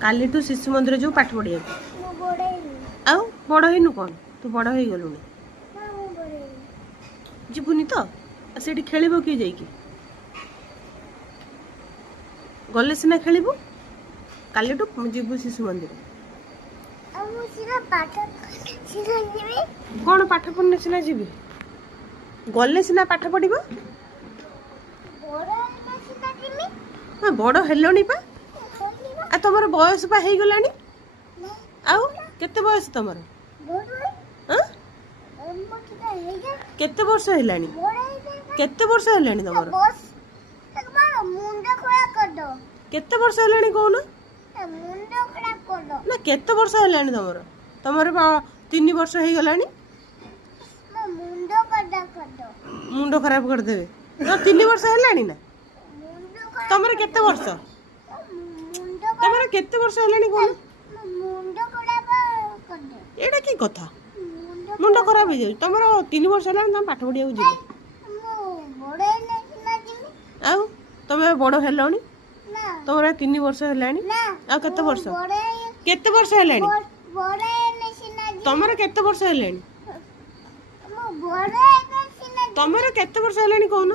काली तू शिशु मंदिर जो पाठ पढ़िया आउ बड़ हेनु कौन तू बड़ हो गलुनी जीवनी तो से खेल किए जाइए गले सीना खेलु काली जीवु शिशु मंदिर कौन पाठ पढ़ने सीना जी गले सीना पाठ पढ़ हाँ बड़ हेलनी पा आ तुम बयस पा हो गला आउ केते बयस तुम केते वर्ष हेलानी केते वर्ष हेलानी तुम केते वर्ष हेलानी कहून ना केते वर्ष हेलानी तुम 3 वर्ष हो गलानी मुंड खराब करदेवे 3 वर्ष हेलानी ना तुम केते वर्ष तुम केते वर्ष हेलानी कहून एटा की कथा मुंड खराब हो जाए तुम 3 वर्ष हेलानी तुम पाठ पढ़िया जीव आउ तुम बड़ हेलनी तुम 3 वर्ष हेलानी आ केते वर्ष हेलानी तुम केते वर्ष हेलानी तुम केते वर्ष हेलानी कहून